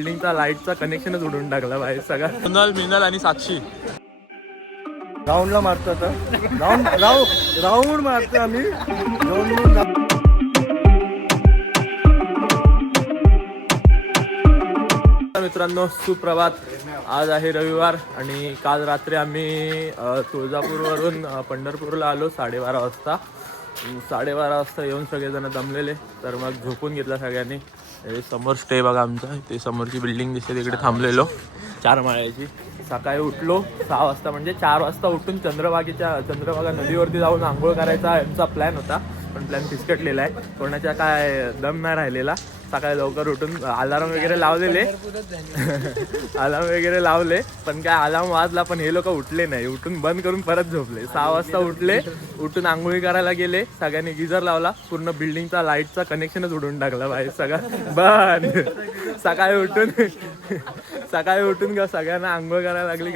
बिल्डिंगचा लाईटचा कनेक्शनच उडून टाकला बाहेर सगळा. सोनल, मिनल आणि साक्षी राऊंडला मारतो आता. राऊंड मारतो आम्ही. मित्रांनो सुप्रभात. आज आहे रविवार आणि काल रात्री आम्ही तुळजापूरवरून पंढरपूरला आलो 12:30 वाजता. 12:30 वाजता येऊन सगळेजण दमलेले, तर मग झोपून घेतला सगळ्यांनी. समोर स्टे बघा आमचा, ते समोरची बिल्डिंग दिसते तिकडे थांबलेलो 4 माळ्याची. सकाळी उठलो 6 वाजता, म्हणजे 4 वाजता उठून चंद्रभागा नदीवरती जाऊन आंघोळ करायचा आमचा प्लॅन होता, पण प्लॅन फिसकटलेला आहे. कोणाच्या काय दम नाही राहिलेला. सकाळी लवकर उठून अलार्म वगैरे लावले पण काय अलार्म वाजला पण हे लोक उठले नाही. उठून बंद करून परत झोपले. 6 वाजता उठून आंघोळी करायला गेले. सगळ्यांनी गिझर लावला. पूर्ण बिल्डिंगचा लाईटचा कनेक्शनच उडून टाकला बाहेर सगळा बंद. सकाळी उठून सगळ्यांना आंघोळ करायला लागली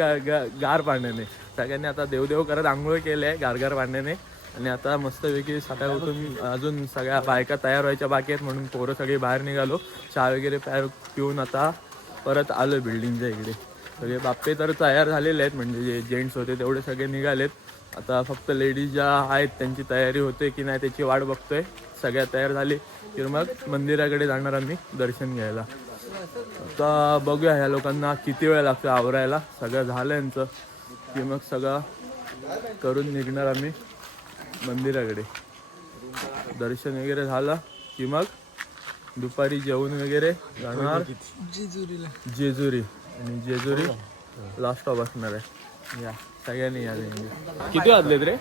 गार पाण्याने. सगळ्यांनी आता देवदेव करत आंघोळ केले गार पाण्याने. आणि आता मस्तपैकी सकाळी उठून अजून सगळ्या बायका तयार व्हायच्या बाकी आहेत, म्हणून पोरं सगळे बाहेर निघालो. चहा वगैरे पिऊन आता परत आलो बिल्डिंगच्या इकडे. सगळे बाप्पे तर तयार झालेले आहेत, म्हणजे जे जेंट्स होते तेवढे सगळे निघालेत. आता फक्त लेडीज ज्या आहेत त्यांची तयारी होते की नाही त्याची वाट बघतोय. सगळ्या तयार झाली की मग मंदिराकडे जाणार आम्ही दर्शन घ्यायला. आता बघूया ह्या लोकांना किती वेळ लागतो आवरायला. सगळं झालं यांचं की मग सगळं करून निघणार आम्ही मंदिराकडे. दर्शन वगैरे झालं की मग दुपारी जेवण वगैरे जाणार जेजुरी. आणि जेजुरी लास्ट स्टॉप असणार आहे. या सगळ्यांनी या. किती वाजलेत रे?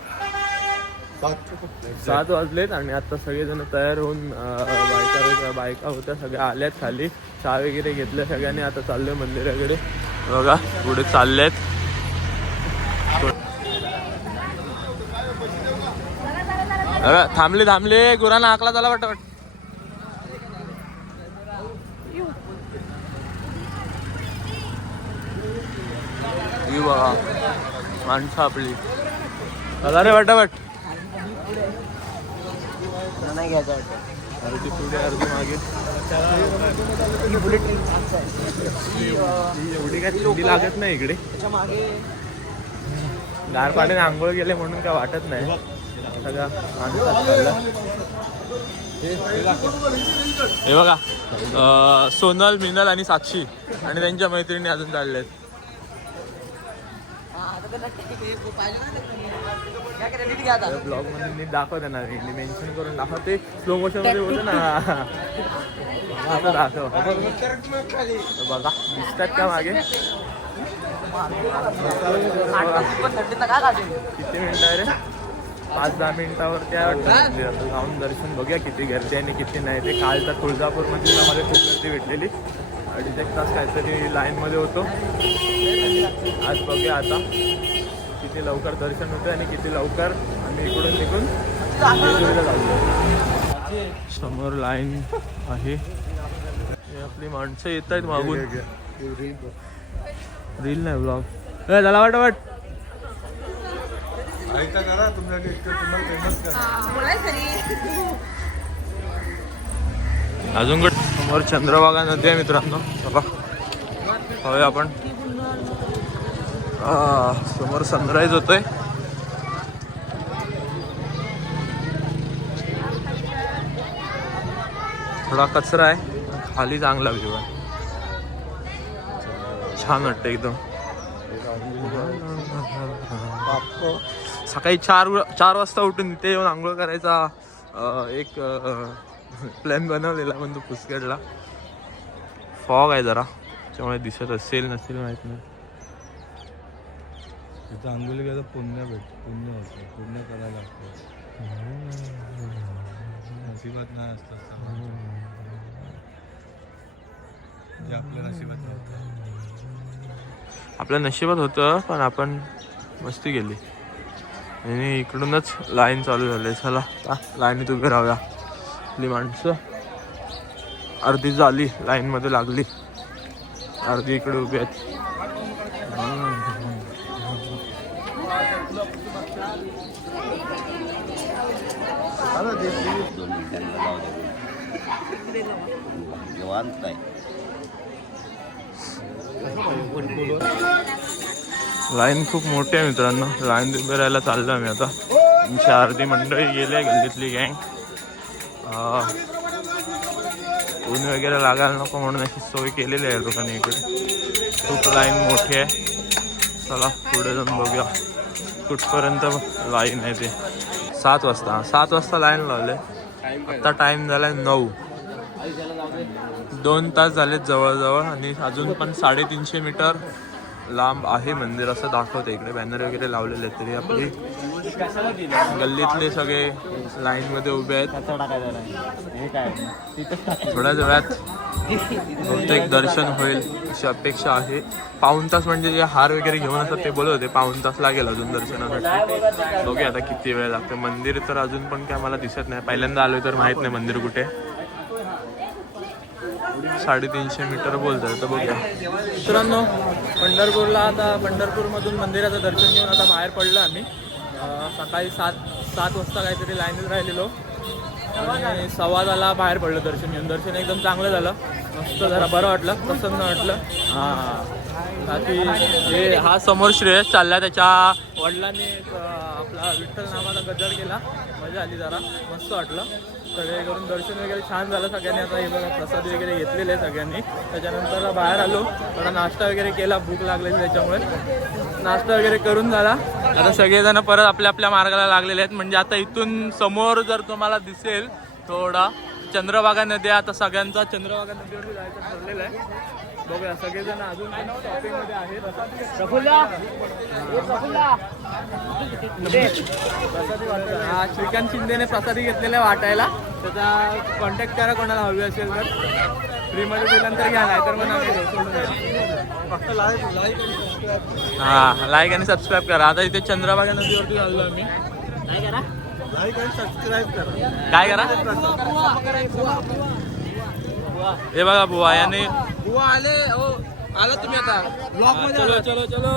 7 वाजलेत. आणि आता सगळेजण तयार होऊन बायका होत्या सगळ्या आल्यात खाली. चहा वगैरे घेतल्या सगळ्यांनी. आता चाललोय मंदिराकडे. बघा पुढे चाललेत. थांबले गुरांना हाकला झाला वाटत. बघा माणसं आपली. चला रे वाटावट. नाही घ्यायचं अर्धी पुढे अर्धी मागे. एवढी काय थंडी लागत नाही इकडे. गार पाण्याने आंघोळ गेले म्हणून काय वाटत नाही. सगळा हे बघा सोनल, मिनल आणि साक्षी आणि त्यांच्या मैत्रिणी अजून चाललेत. ब्लॉग मध्ये नीट दाखवते ना, मेन्शन करून दाखवते. स्लो मोशन मध्ये होतं ना, दाखव. बघा दिसतात का मागे? किती मिनिटं आहे रे? 5-10 मिनिटावरती आहे. जाऊन दर्शन बघूया किती गर्दी आहे आणि किती नाही ते. काल तर तुळजापूर मंदिरामध्ये खूप गर्दी भेटलेली. 2.5 तास काहीतरी लाईनमध्ये होतो. आज बघूया आता किती लवकर दर्शन होतं आणि किती लवकर आम्ही इकडून निघून जेजुरीला जाऊ. समोर लाईन आहे. आपली माणसं येत आहेत मागून. रील नाही ब्लॉग झाला वाटवाट. अजून समोर चंद्रभागा नदी आहे मित्रांनो. बघा आपण समोर सनराईज होतोय. थोडा कचरा आहे, खाली चांगला व्ह्यू आहे. छान वाटतं एकदम. सकाळी 4 वाजता उठून इथे येऊन आंघोळ करायचा एक प्लॅन बनवलेला, पण तो पुसकडला. फॉग आहे जरा, त्यामुळे दिसत असेल नसेल माहित नाही. इथं आंघोळी घ्यायचं पुण्य होतं. पुण्य करायला लागतं. नशिबात नाही असतात जे आपल्या नशिबात नव्हतं. आपल्या नशिबात होतं, पण आपण मस्ती केली आणि इकडूनच लाईन चालू झाली. चला लाईनीत उभे राहूया. आपली माणसं अर्धी झाली, लाईनमध्ये लागली, अर्धी इकडे उभी आहेत. लाईन खूप मोठी आहे मित्रांनो. लाईन उभे राहायला चाललो आम्ही आता. आमची अर्धी मंडळी गेले, गल्लीतली गँग. ऊन वगैरे लागायला नको म्हणून अशी सोय केलेली आहे लोकांनी इकडे. खूप लाईन मोठी आहे. चला पुढे जाऊन बघूया कुठपर्यंत लाईन आहे ते. 7 वाजता लाईन लावले. आता टाइम झालाय 9. 2 तास झालेत जवळजवळ. आणि अजून पण 350 मीटर लांब आहे मंदिर असं दाखवते. इकडे बॅनर वगैरे लावलेले आहेत. तरी आपली गल्लीतले सगळे लाईन मध्ये उभे आहेत. थोड्याच वेळात बहुतेक दर्शन होईल अशी अपेक्षा आहे. पाऊण तास म्हणजे जे हार वगैरे घेऊन असतात ते बोलत होते पाऊण तास लागेल अजून दर्शनासाठी. बघूया आता किती वेळ लागतो. मंदिर तर अजून पण काय मला दिसत नाही. पहिल्यांदा आलोय तर माहित नाही मंदिर कुठे. 350 मीटर बोलतोय तर बघूया. मित्रांनो पंढरपूरला आता पंढरपूरमधून मंदिराचं दर्शन घेऊन आता बाहेर पडलो आम्ही. सकाळी 7 वाजता काहीतरी लाईनीत राहिलेलो आणि 7:15ला बाहेर पडलो दर्शन घेऊन. दर्शन एकदम चांगलं झालं. मस्त जरा बरं वाटलं, प्रसन्न वाटलं. बाकी हे हा समोर श्रेयस चालला. त्याच्या वडिलांनी आपला विठ्ठल नावाचा गजर केला. मजा आली, जरा मस्त वाटलं. सगळे करून दर्शन वगैरे छान झालं सगळ्यांनी. आता हे बघा प्रसाद वगैरे घेतलेले आहे सगळ्यांनी. त्याच्यानंतर बाहेर आलो, थोडा नाश्ता वगैरे केला. भूक लागली त्याच्यामुळे नाश्ता वगैरे करून झाला. आता सगळेजण परत आपल्या आपल्या मार्गाला लागलेले आहेत. म्हणजे आता इथून समोर जर तुम्हाला दिसेल थोडा चंद्रभागा नदी. आता सगळ्यांचा चंद्रभागा नदीवरती जायचं ठरलेलं आहे. बघूया सगळेजण अजून शॉपिंगमध्ये आहेत. हा श्रीकांत शिंदेने प्रसादी घेतलेला वाटायला. त्याचा कॉन्टॅक्ट करा कोणाला हवी असेल तर. फ्रीमध्ये दिल्यानंतर घ्या, नाही तर मग फक्त लाईक आणि सबस्क्राईब करा. आता इथे चंद्रभागा नदीवरती चाललो आम्ही. काय करा, लाईक आणि सबस्क्राईब करा. काय करा, हे बघा बुवा याने बुवा आले. हो आला तुम्ही आता ब्लॉग मध्ये. चलो चलो चलो.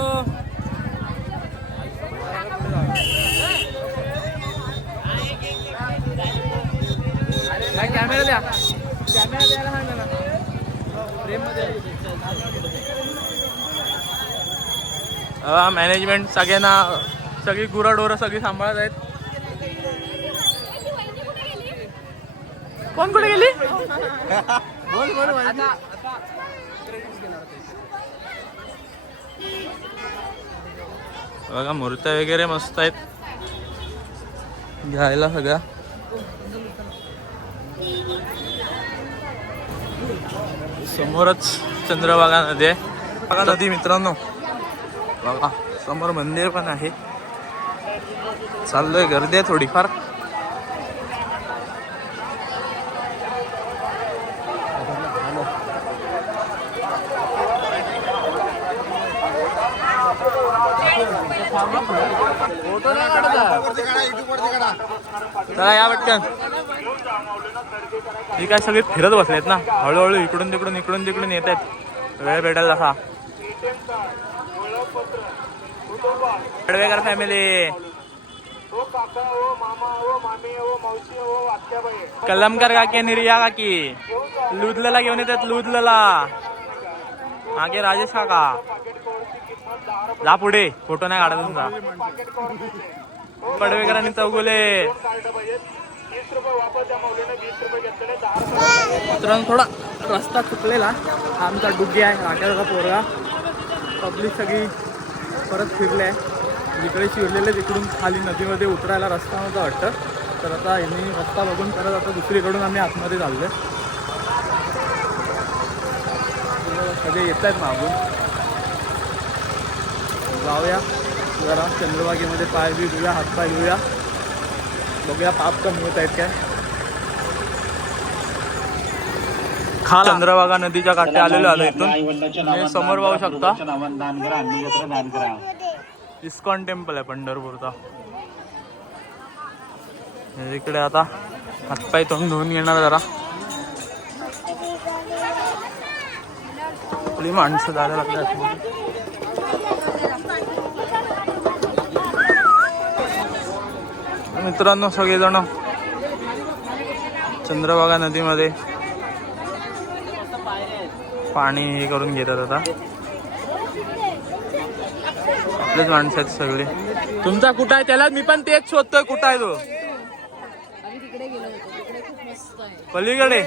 कॅमेरा द्या, कॅमेरा द्यायला सांगा ना. फ्रेम मध्ये मॅनेजमेंट सगळ्यांना, सगळी गुरंढोरं सगळी सांभाळत आहेत. कोण कुठे गेली? बघा मूर्त्या वगैरे मस्त आहेत घ्यायला सगळ्या. समोरच चंद्रभागा नदी आहे. बघा नदी मित्रांनो. बघा समोर मंदिर पण आहे. चाललोय, गर्दी आहे थोडीफार. चला या पटकन. ही काय सगळे फिरत बसलेत ना, हळूहळू इकडून तिकडून इकडून तिकडून येत आहेत. वेळ भेटायला तसा. पडवेकर फॅमिली, कलमकर काकी, निर्या काकी लुधलला घेऊन येतात. लुधलला मागे राजेश काका. जा पुढे, फोटो नाही काढा तुमचा. पडवेकर आणि चौगुले. मित्रांनो थोडा रस्ता चुकलेला. आमचा डुग्गी आहे, राट्याचा पोरगा. पब्लिक सगळी परत फिरले आहे. जिकडे शिरलेले तिकडून खाली नदीमध्ये उतरायला रस्ता नव्हता वाटतं. तर आता यांनी रस्ता बघून परत आता दुसरीकडून आम्ही आतमध्ये चाललोय. सगळे येत आहेत मागून. जाऊया जरा चंद्रभागेमध्ये, पाय बी धुया, हातपाय धुया. बघूया पाप कमी होत आहेत काय. चंद्रभागा नदीच्या काठी आलेलो आलो इथून. समोर पाहू शकता इस्कॉन टेम्पल आहे पंढरपूरचा. इकडे आता हातपाय तोंड धुवून घेणार जरा. आपली माणसं जायला लागतात. मित्रांनो सगळेजण चंद्रभागा नदीमध्ये पाणी हे करून घेतात आता. आपलेच माणसं आहेत सगळे. तुमचा कुठं आहे त्याला मी पण तेच शोधतोय, कुठं आहे तो? पलीकडे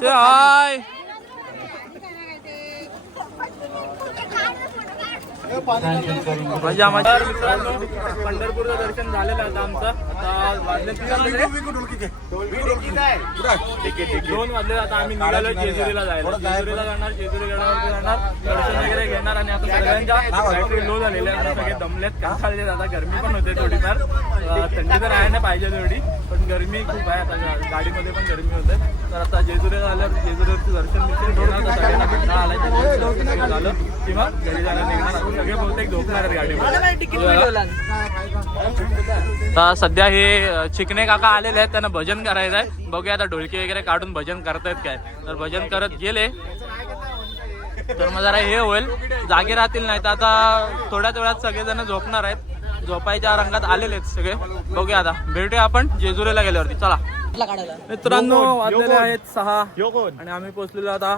ते हाय. पंढरपूरचं दर्शन झालेलं आहे आमचं. आता वाजले 2 वाजले. आता आम्ही निघालो जेजुरीला जायला. जेजुरीला जाणार, जेजुरी गडावरती जाणार, दर्शन वगैरे घेणार आणि आता सगळ्यांच्या बॅटरी लो झालेल्या आहेत, सगळे दमलेत, कंटाळलेत. आता गरमी पण होते थोडीफार, थंडी तर आहे नाही पाहिजे थोडी, पण गरमी खूप आहे. आता गाडीमध्ये पण गरमी होते. तर आता जेजुरीला आल्यावर जेजुरीवरती दर्शन घेणार, तर सगळ्यांना कंटाळा आलाय झालं किंवा घरी जायला निघणार. आता सगळे बहुतेक झोपणार आहेत गाडीमध्ये. तर सध्या हे चिकणे काका आलेले आहेत, त्यांना भजन करायचं आहे. बघूया आता ढोलकी वगैरे काढून भजन करतायत काय. तर भजन करत गेले तर मग जरा हे होईल, जागे राहतील. नाही तर आता थोड्याच वेळात सगळेजण झोपणार आहेत, झोपायच्या रंगात आलेले आहेत सगळे. बघूया आता, भेटूया आपण जेजुरीला गेल्यावरती. चला मित्रांनो, वाजलेले आहेत 6 आणि आम्ही पोहोचलेलो आता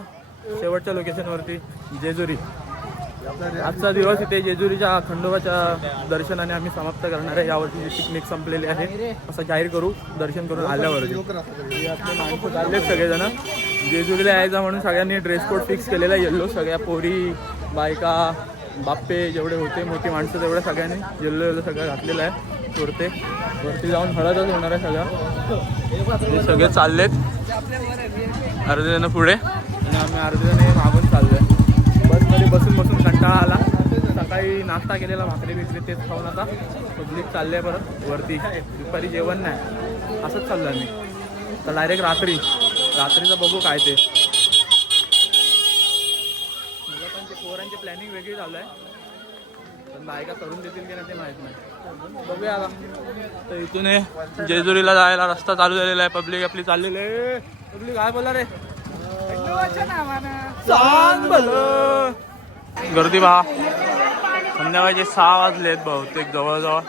शेवटच्या लोकेशन वरती, जेजुरी. आजचा दिवस इथे जेजुरीच्या खंडोबाच्या दर्शनाने आम्ही समाप्त करणार आहे. यावर्षी पिकनिक संपलेली आहे असं जाहीर करू दर्शन करून आल्यावरती. आपले माणसं चाललेत सगळेजण जेजुरीला यायचा म्हणून सगळ्यांनी ड्रेस कोड फिक्स केलेला आहे येल्लो. सगळ्या पोरी, बायका, बाप्पे जेवढे होते, मोठी माणसं तेवढ्या सगळ्यांनी येल्लो सगळं घातलेलं आहे. वरती जाऊन हळदच होणार आहे सगळं. हे सगळे चाललेत, अर्धे जण पुढे आणि आम्ही अर्धे जण मागून चाललोय. बसमध्ये बसून कंटाळा आला. सकाळी नाश्ता केलेला, भाकरी बिकरी तेच खाऊन आता पब्लिक चालले परत वरती. दुपारी जेवण नाही, असंच चाललं मी. तर डायरेक्ट रात्रीचं बघू काय ते. पोरांची प्लॅनिंग वेगळी चालू आहे, पण बायका करून देतील की नाही ते माहीत नाही. बघूया आता. तर इथून जेजुरीला जायला रस्ता चालू झालेला आहे. पब्लिक आपली चाललेली आहे. पब्लिक काय बोला रे, गर्दी पहा. संध्याकाळचे 6 वाजलेत बहुतेक जवळजवळ.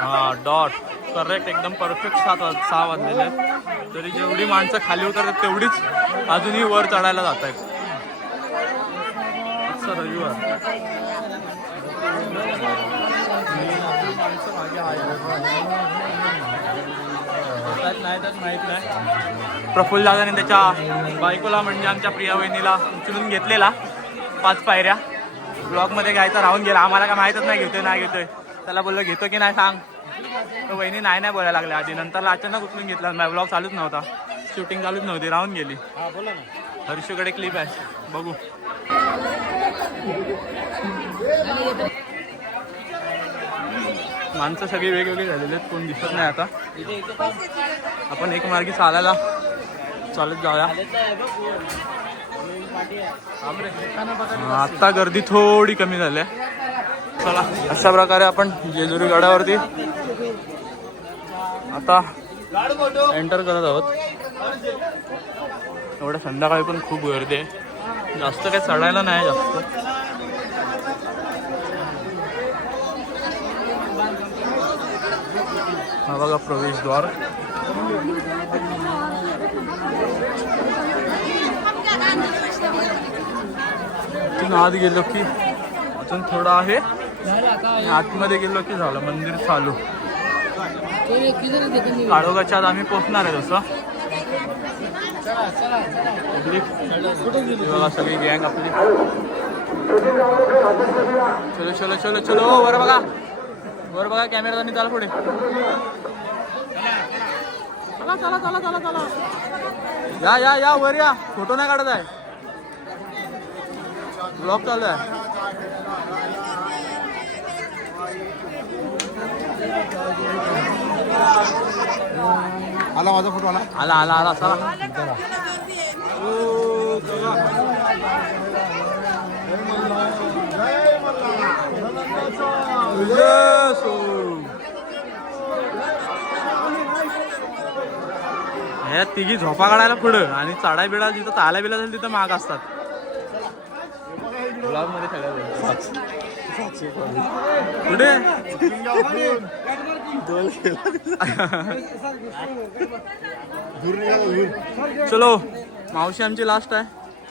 हा डॉट करेक्ट, एकदम परफेक्ट 6 वाजलेले आहेत. तरी जेवढी माणसं खाली उतरतात तेवढीच अजूनही वर चढायला जात आहेत. रविवार माहित नाही. प्रफुल्ल दादाने त्याच्या बायकोला म्हणजे आमच्या प्रिया वहिनीला उचलून घेतलेला 5 पायऱ्या. ब्लॉगमध्ये घ्यायचा राहून गेला. आम्हाला काय माहीतच नाही घेतोय नाही घेतोय. त्याला बोललो घेतो की नाही सांग, तर वहिनी नाही बोलायला लागल्या आधी. नंतर अचानक उचलून घेतला. माझा ब्लॉग चालूच नव्हता, शूटिंग चालूच नव्हती, राहून गेली. हर्षूकडे क्लिप आहे, बघू. माणसं सगळी वेगवेगळी झालेली आहेत, कोण दिसत नाही. आता आपण एक मार्गी चालत जाऊया. आता गर्दी थोडी कमी झाली आहे. चला, अशा प्रकारे आपण जेजुरी गडावरती आता एंटर करत आहोत. एवढ्या संध्याकाळी पण खूप गर्दी आहे, जास्त काही चढायला नाही जास्त. हा बघा प्रवेशद्वार. तिथून आत गेलो की अजून थोडं आहे, आतमध्ये गेलो की झालं मंदिर चालू. काळोखाच्या आत आम्ही पोहोचणार आहे तसं. बघा सगळी गँग आपली. चलो चलो चलो चलो, वर बघा वर बघा, कॅमेरा चाला पुढे. चला चला चला चला चला, या या या वर या. फोटो नाही काढत आहे, ब्लॉग चालू आहे. आला माझा फोटो आला आला आला आला चला. ह्या तिघी झोपा काढायला पुढं आणि चाडा बिडा जिथं ताला बिला झाली तिथं माग असतात. ब्लॉग मध्ये सगळ्या पुढे चलो. मावशी आमची लास्ट आहे,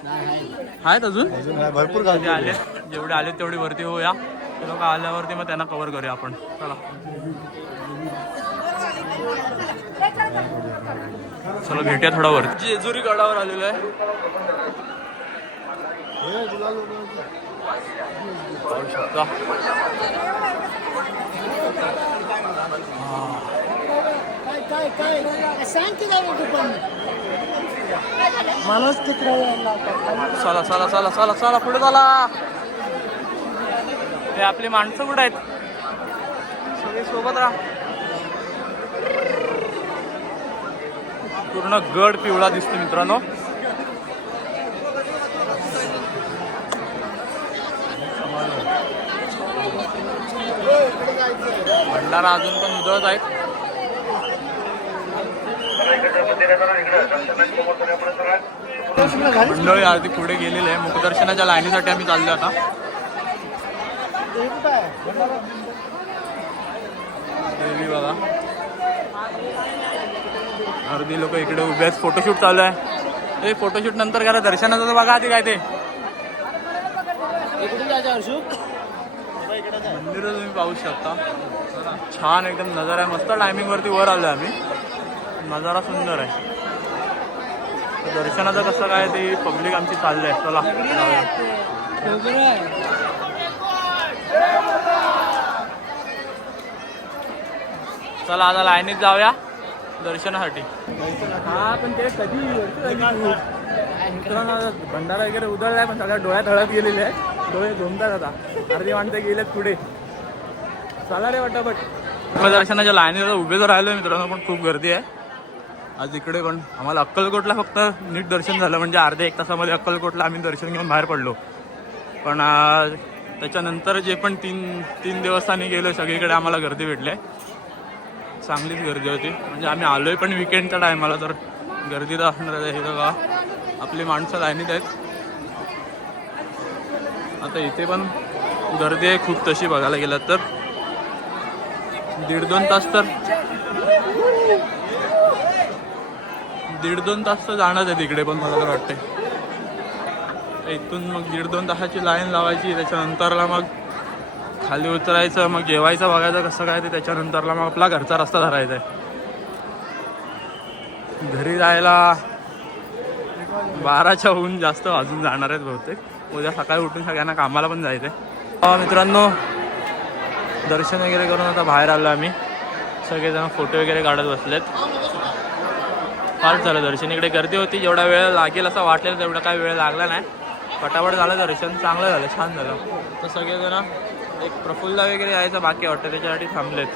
आहेत अजून भरपूर जे आले जेवढे आले तेवढे वरती होऊया. ते लोक आल्यावरती मग त्यांना कव्हर करूया आपण. चला चला भेटूया थोडा वर. जेजुरी गडावर आलेलो आहे. पाहू शकता. चला चला चला चला चला पुढे चला. हे आपली माणसं कुठे आहेत? सगळे सोबत राहा. पूर्ण गड पिवळा दिसतो मित्रांनो. भंडारा अजून पण उधळत आहेत. मंडळी आरती पुढे गेलेली आहे. मुखदर्शनाच्या लाईनीसाठी आम्ही चाललो आता. देवी बघा अर्धी लोक इकडे उभे आहेत. फोटोशूट चालू आहे. ते फोटोशूट नंतर करा. दर्शनाचं तर बघा आधी काय ते मंदिर तुम्ही पाहू शकता. छान एकदम नजारा आहे. मस्त टायमिंग वरती वर आलोय आम्ही. नजारा सुंदर आहे. दर्शनाचं कसं काय ते पब्लिक आमची चालली आहे. चला चला आता लाईनीत जाऊया दर्शनासाठी. हा पण ते कधी मित्रांनो भंडारा वगैरे उधळलाय पण सगळ्या डोळ्यात हळद गेलेले आहे. डोळे घुमतात आता. अर्धी माणसं गेलेत पुढे. चला रे वाटापट. दर्शनाच्या लाईनीत उभे तर राहिलोय मित्रांनो पण खूप गर्दी आहे आज इकडे. पण आम्हाला अक्कलकोटला फक्त नीट दर्शन झालं. म्हणजे अर्ध्या एक तासामध्ये अक्कलकोटला आम्ही दर्शन घेऊन बाहेर पडलो. पण त्याच्यानंतर जे पण तीन देवस्थानी गेलो सगळीकडे आम्हाला गर्दी भेटली. चांगलीच गर्दी होती. म्हणजे आम्ही आलोय पण विकेंडच्या टायमाला तर गर्दी तर असणार आहे. हे बघा आपली माणसं लाईनीत आहेत. आता इथे पण गर्दी आहे खूप तशी बघायला गेलं तर. 1.5-2 तास तर 1.5-2 तास तर जाणार आहे तिकडे पण मला तर वाटते. इथून मग 1.5-2 तासाची लाईन लावायची. त्याच्यानंतरला मग खाली उतरायचं. मग जेवायचं बघायचं कसं काय ते. त्याच्यानंतरला मग आपला घरचा रस्ता धरायचा आहे. घरी जायला 12च्या होऊन जास्त वाजून जाणार आहेत बहुतेक. उद्या सकाळी उठून सगळ्यांना कामाला पण जायचं आहे. मित्रांनो दर्शन वगैरे करून आता बाहेर आलो आम्ही. सगळेजण फोटो वगैरे काढत बसलेत. फार झालं दर्शन. इकडे गर्दी होती. जेवढा वेळ लागेल असं वाटलेलं तेवढा काय वेळ लागला नाही. पटापट झालं दर्शन. चांगलं झालं छान झालं. तर सगळेजण एक प्रफुल्ला वगैरे यायचं बाकी वाटतं त्याच्यासाठी थांबलेत.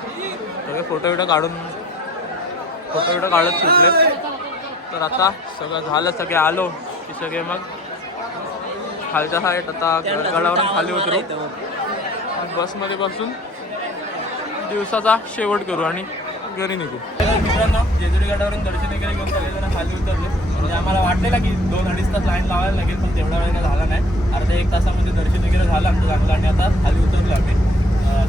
सगळे फोटो काढत सुटलेत. तर आता सगळं झालं. सगळे आलो की सगळे मग खालच्या साईड आता गडावरून खाली उतरू. बसमध्ये बसून दिवसाचा शेवट करू आणि घरी निघू. मित्रांनो जेजुरी गडावरून दर्शन वगैरे घेऊन सगळेजण खाली उतरले. म्हणजे आम्हाला वाटलेलं की 2-2.5 तास लाईन लावायला लागेल पण तेवढा वेळ काय झाला नाही. अर्धा 1 तासामध्ये दर्शन वगैरे झालं आमचं चांगलं. आणि आता खाली उतरलो आम्ही.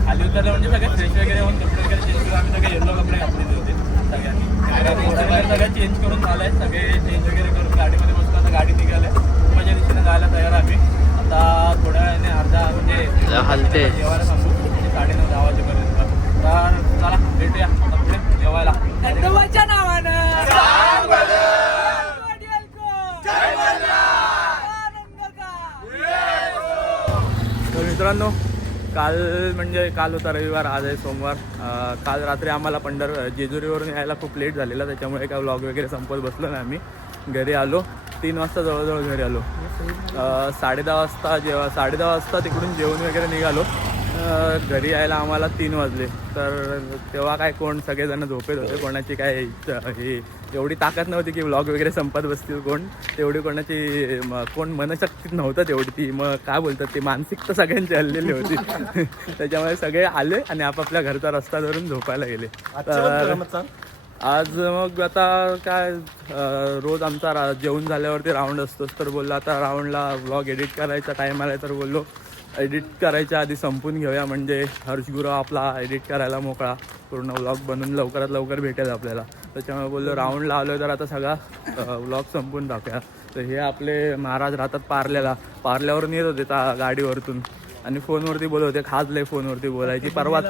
खाली उतरले म्हणजे सगळे फ्रेश वगैरे होऊन कपडे वगैरे चेंज करून आम्ही सगळे येल्लो कपडे घातलेले होते सगळ्यांनी. सगळे चेंज करून झालं आहे. सगळे चेंज वगैरे करून गाडीमध्ये बसतो. आता गाडी निघाली. माझ्या दिशेने जायला तयार आम्ही. आता थोड्या वेळाने अर्धा म्हणजे हलते जेवायला सांगू. 9:30 वाजेपर्यंत. तर चला भेटूया आता पुढे जेवायला. तर मित्रांनो काल होता रविवार. आज आहे सोमवार. काल रात्री आम्हाला जेजुरीवरून यायला खूप लेट झालेला. त्याच्यामुळे काय व्लॉग वगैरे संपत बसलो नाही आम्ही. घरी आलो 3 वाजता जवळजवळ घरी आलो. 10:30 वाजता तिकडून जेवण वगैरे निघालो. घरी यायला आम्हाला 3 वाजले. तर तेव्हा काय सगळेजण झोपेत होते. कोणाची काय ही एवढी ताकद नव्हती की व्लॉग वगैरे संपत बसतील. तेवढी कोणाची मनशक्ती नव्हतं तेवढी. ती मग काय बोलतात ती मानसिकता सगळ्यांची हल्लेली होती. त्याच्यामुळे सगळे आले आणि आपापल्या घरचा रस्ता धरून झोपायला गेले. आज मग आता काय रोज आमचा जेवण झाल्यावरती राऊंड असतोच. तर बोललो आता राऊंडला व्लॉग एडिट करायचा टाईम आला. तर बोललो एडिट करायच्या आधी संपून घेऊया. म्हणजे हर्ष गुरव आपला एडिट करायला मोकळा. पूर्ण व्लॉग बनवून लवकरात लवकर भेटेल आपल्याला. त्याच्यामुळे बोललो राऊंडला आलो तर आता सगळा व्लॉग संपून टाकूया. तर हे आपले महाराज राहतात पार्ल्यावरून येत होते त्या गाडीवरतून आणि फोनवरती बोलत होते. खाजले फोनवरती बोलायची. परवा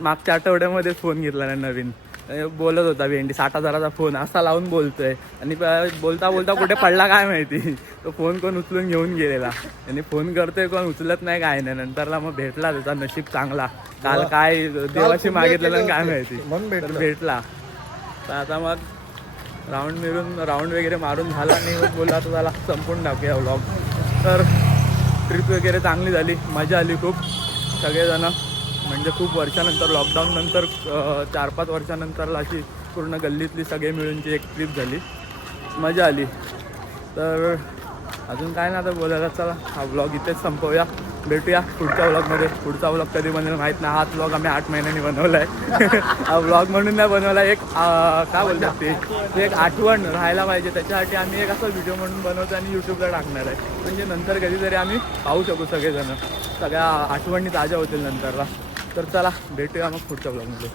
मागच्या आठवड्यामध्ये फोन घेतला ना नवीन. बोलत होता भेंडी 60,000चा फोन असा लावून बोलतोय आणि बोलता बोलता कुठे पडला काय माहिती. तो फोन कोण उचलून घेऊन गेलेला आणि फोन करतोय कोण उचलत नाही काय नाही. नंतरला मग भेटला त्याचा नशीब चांगला. काल काय देवाशी मागितलेलं काय माहिती तर भेटला. तर आता मग राऊंड वगैरे मारून झाला आणि मग बोलला तर त्याला संपून टाकूया व्लॉग. तर ट्रिप वगैरे चांगली झाली. मजा आली खूप. सगळेजण म्हणजे खूप वर्षानंतर लॉकडाऊन नंतर 4-5 वर्षानंतर अशी पूर्ण गल्लीतली सगळे मिळूनची एक ट्रिप झाली. मजा आली. तर अजून काय ना आता बोलायला. चला हा व्लॉग इथेच संपवूया. भेटूया पुढच्या व्लॉगमध्ये. पुढचा व्लॉग कधी बनेल माहीत नाही. हाच व्लॉग आम्ही 8 महिन्यांनी बनवला आहे. हा व्लॉग म्हणून नाही बनवला. एक काय बोलतात ते एक आठवण राहायला पाहिजे त्याच्यासाठी आम्ही एक असा व्हिडिओ म्हणून बनवतो आणि यूट्यूबला टाकणार आहे. म्हणजे नंतर कधीतरी आम्ही पाहू शकू सगळेजण. सगळ्या आठवणी ताज्या होतील नंतरला. तर चला भेटूया मग पुढच्या व्लॉगमध्ये.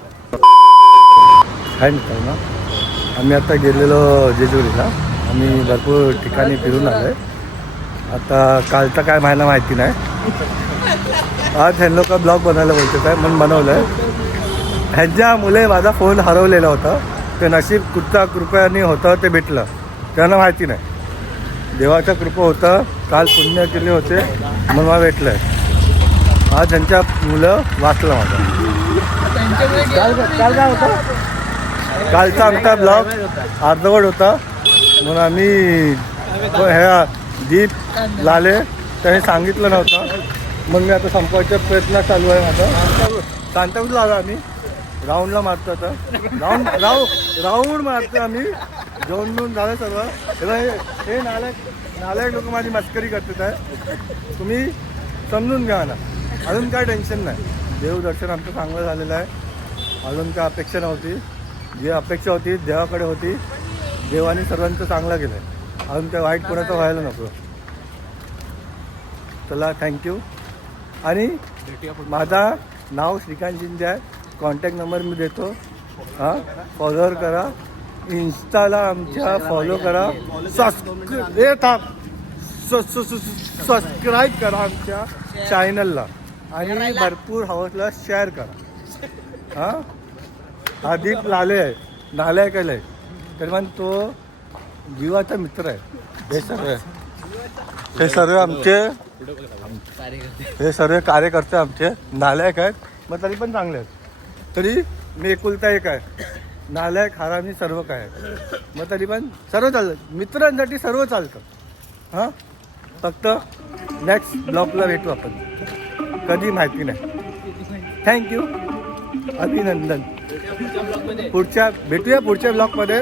काय नाही ना, आम्ही आता गेलेलो जेजुरीला. आम्ही भरपूर ठिकाणी फिरून आलो आहे. आता कालचा काय मला माहिती नाही. आज ह्या लोक ब्लॉग बनवायला बोलतात आहे म्हणून बनवलं आहे. ह्यांच्यामुळे माझा फोन हरवलेला होता. ते नशीब कुठच्या कृपयाने होतं ते भेटलं. त्यांना माहिती नाही. देवाचं कृपा होतं. काल पुण्य केले होते म्हणून मला भेटलं आहे. आज त्यांच्या मुलं वाचलं माझं. काल काय होतं. कालचा आमचा ब्लॉग अर्धवट होता म्हणून आम्ही ह्या दीप लाले त्याने सांगितलं नव्हतं. मग मी आता संपवायचा प्रयत्न चालू आहे माझा. सांताक्रूजला आलो आम्ही. राऊंडला मारतो आता. राऊंड मारतो आम्ही. जेवण बिवून झालं सर्व. हे नालायक लोक माझी मस्करी करतात आहे. तुम्ही समजून घ्या ना. अजून काय टेन्शन नाही. देवदर्शन आमचं चांगलं झालेलं आहे. अजून काय अपेक्षा नव्हती. जी अपेक्षा होती देवाकडे होती. देवाने सर्वांचं चांगलं केलं आहे. अजून काय वाईट कोणाचं व्हायला नको. चला थँक्यू. आणि माझा नाव श्रीकांत शिंदे आहे. कॉन्टॅक्ट नंबर मी देतो. हां फॉलोअर करा. इन्स्टाला आमच्या फॉलो करा. सबस्क्राईब करा आमच्या चॅनलला आणि भरपूर हवसला शेअर करा. हां हा दीप लाले आहे. नालायकाला आहे तर पण तो जीवाचा मित्र आहे. हे सर्व कार्यकर्ते आमचे नालायक आहेत. मग तरी पण चांगले आहेत. तरी मी एकुलता एक आहे. नालायक हरामी सर्व काय आहे. मग तरी पण सर्व चालतं. मित्रांसाठी सर्व चालतं. हां फक्त नेक्स्ट ब्लॉगला भेटू आपण. कधी माहिती नाही. थँक्यू. अभिनंदन. भेटूया पुढच्या ब्लॉगमध्ये.